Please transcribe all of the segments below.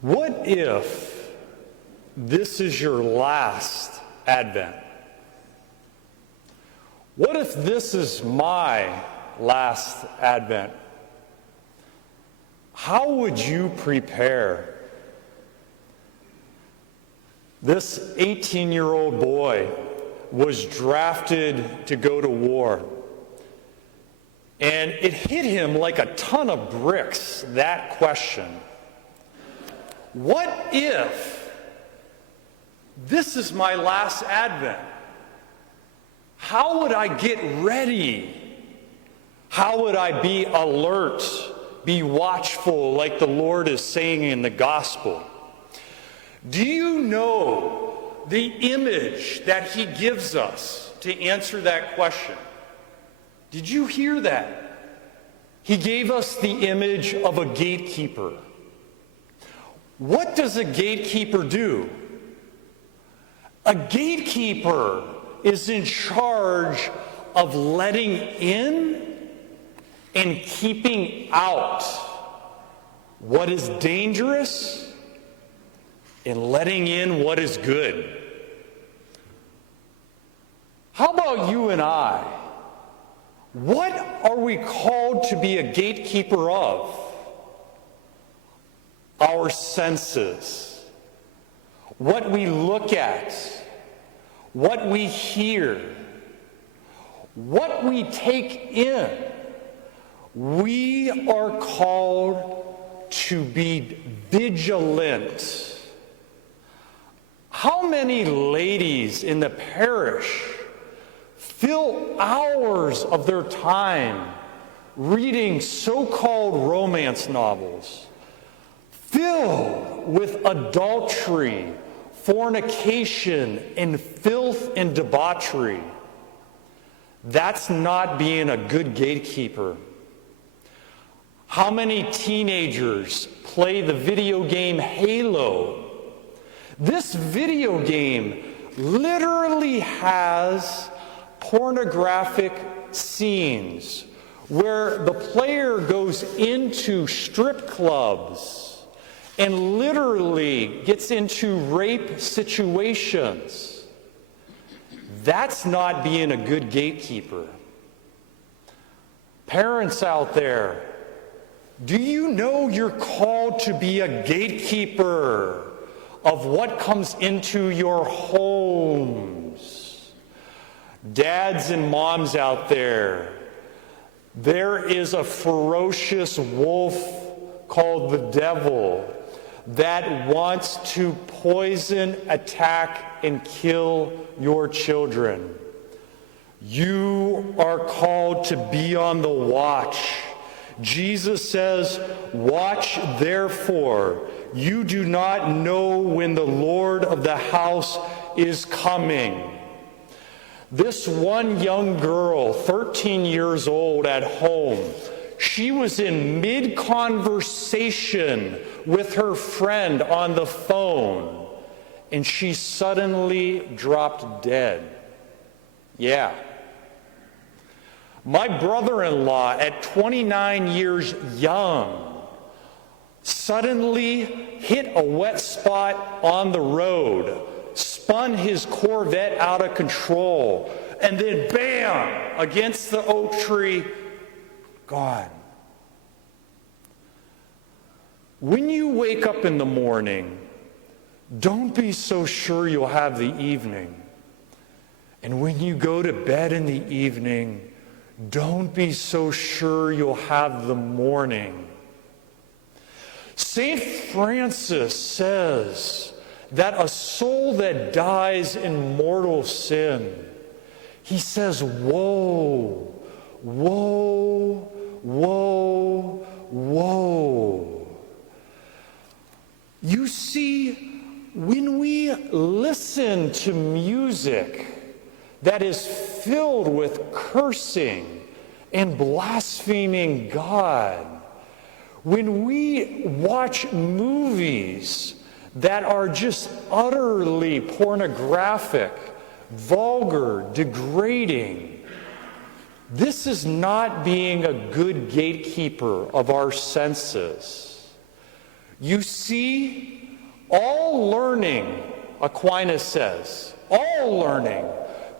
What if this is your last Advent? What if this is my last Advent? How would you prepare? This 18-year-old boy was drafted to go to war. And it hit him like a ton of bricks, that question. What if this is my last Advent? How would I get ready? How would I be alert, be watchful, like the Lord is saying in the gospel? Do you know the image that he gives us to answer that question? Did you hear that? He gave us the image of a gatekeeper. What does a gatekeeper do? A gatekeeper is in charge of letting in and keeping out what is dangerous and letting in what is good. How about you and I? What are we called to be a gatekeeper of? Our senses, what we look at, what we hear, what we take in. We are called to be vigilant. How many ladies in the parish fill hours of their time reading so-called romance novels filled with adultery, fornication, and filth and debauchery? That's not being a good gatekeeper. How many teenagers play the video game Halo? This video game literally has pornographic scenes where the player goes into strip clubs and literally gets into rape situations. That's not being a good gatekeeper. Parents out there, do you know you're called to be a gatekeeper of what comes into your homes? Dads and moms out there, there is a ferocious wolf called the devil that wants to poison, attack, and kill your children. You are called to be on the watch. Jesus says, "Watch therefore. You do not know when the Lord of the house is coming." This one young girl, 13 years old at home, she was in mid-conversation with her friend on the phone, and she suddenly dropped dead. Yeah. My brother-in-law, at 29 years young, suddenly hit a wet spot on the road, spun his Corvette out of control, and then bam, against the oak tree, gone. When you wake up in the morning, don't be so sure you'll have the evening. And when you go to bed in the evening, don't be so sure you'll have the morning. St. Francis says that a soul that dies in mortal sin, he says, woe, woe, woe, woe. You see, when we listen to music that is filled with cursing and blaspheming God, when we watch movies that are just utterly pornographic, vulgar, degrading, this is not being a good gatekeeper of our senses. You see, all learning, Aquinas says, all learning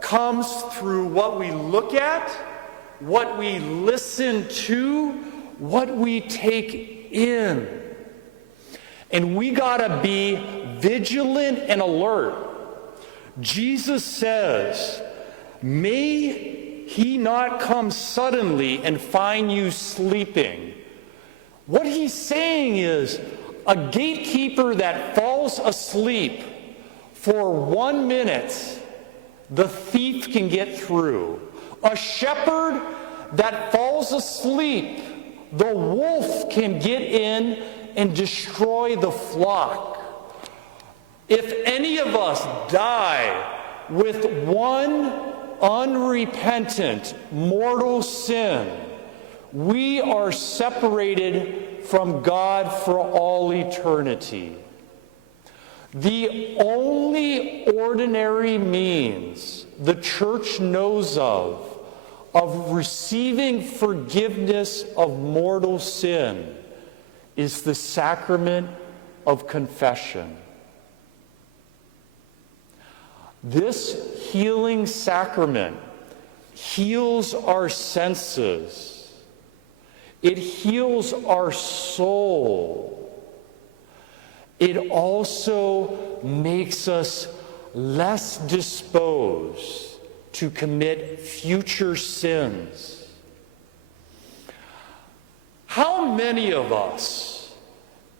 comes through what we look at, what we listen to, what we take in. And we gotta be vigilant and alert. Jesus says, may he not come suddenly and find you sleeping. What he's saying is, a gatekeeper that falls asleep for 1 minute, the thief can get through. A shepherd that falls asleep, the wolf can get in and destroy the flock. If any of us die with one unrepentant mortal sin, we are separated from God for all eternity. The only ordinary means the church knows of receiving forgiveness of mortal sin is the sacrament of confession. This healing sacrament heals our senses. It heals our soul. It also makes us less disposed to commit future sins. How many of us,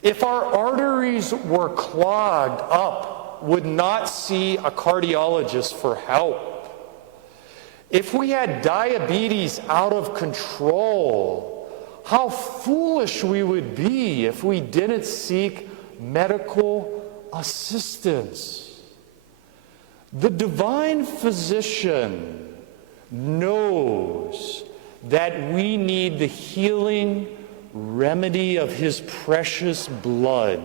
if our arteries were clogged up, would not see a cardiologist for help? If we had diabetes out of control, how foolish we would be if we didn't seek medical assistance. The divine physician knows that we need the healing remedy of his precious blood.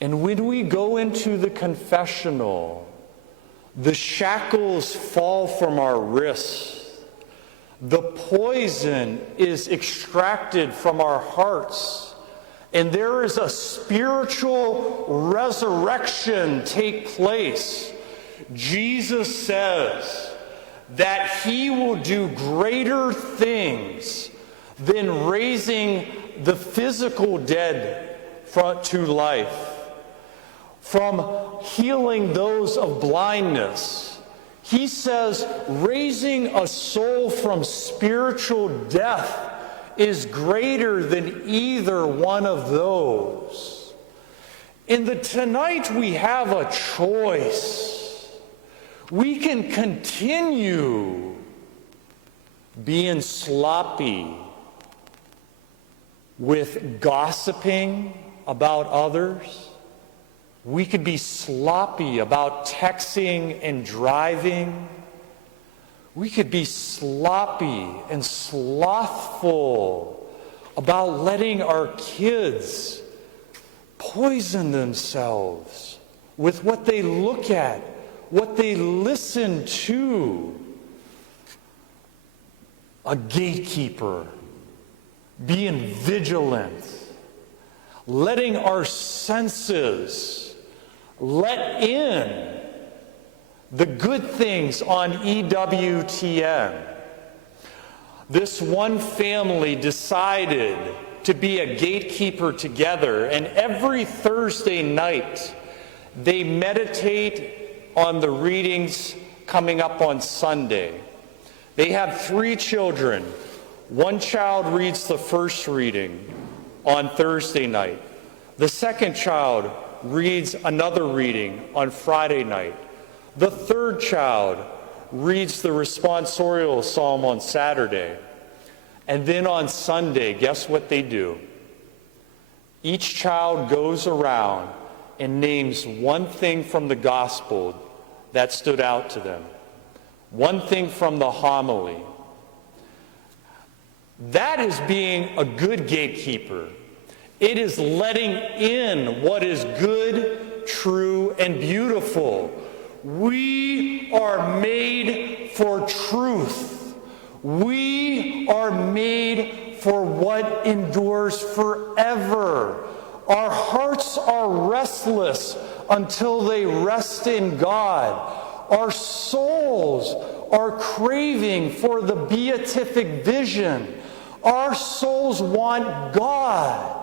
And when we go into the confessional, the shackles fall from our wrists. The poison is extracted from our hearts. And there is a spiritual resurrection take place. Jesus says that he will do greater things than raising the physical dead to life, from healing those of blindness. He says raising a soul from spiritual death is greater than either one of those. Tonight we have a choice. We can continue being sloppy with gossiping about others. We could be sloppy about texting and driving. We could be sloppy and slothful about letting our kids poison themselves with what they look at, what they listen to. A gatekeeper, being vigilant, letting our senses let in the good things on EWTN. This one family decided to be a gatekeeper together, and every Thursday night they meditate on the readings coming up on Sunday. They have 3 children. One child reads the first reading on Thursday night. The second child reads another reading on Friday night. The third child reads the responsorial psalm on Saturday. And then on Sunday, guess what they do? Each child goes around and names one thing from the gospel that stood out to them. One thing from the homily. That is being a good gatekeeper. It is letting in what is good, true, and beautiful. We are made for truth. We are made for what endures forever. Our hearts are restless until they rest in God. Our souls are craving for the beatific vision. Our souls want God.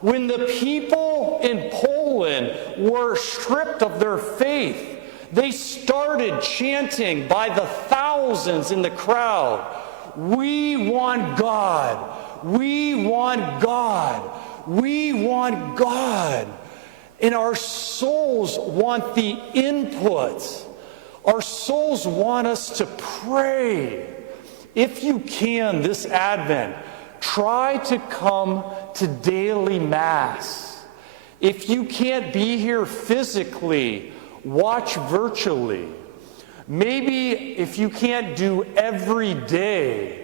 When the people in Poland were stripped of their faith, they started chanting by the thousands in the crowd, "We want God, we want God, we want God." And our souls want the input. Our souls want us to pray. If you can, this Advent, try to come to daily Mass. If you can't be here physically, watch virtually. Maybe if you can't do every day,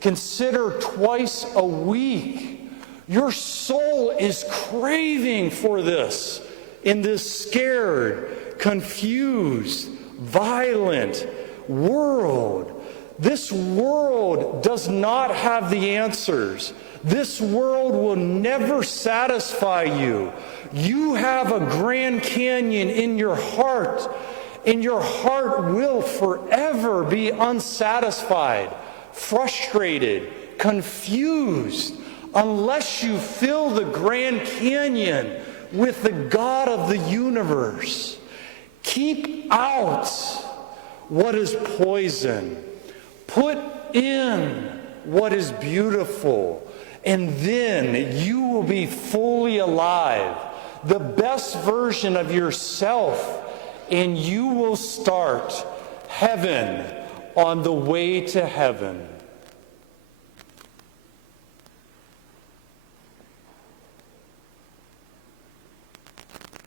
consider twice a week. Your soul is craving for this in this scared, confused, violent world. This world does not have the answers. This world will never satisfy you. You have a Grand Canyon in your heart, and your heart will forever be unsatisfied, frustrated, confused, unless you fill the Grand Canyon with the God of the universe. Keep out what is poison. Put in what is beautiful. And then you will be fully alive, the best version of yourself, and you will start heaven on the way to heaven.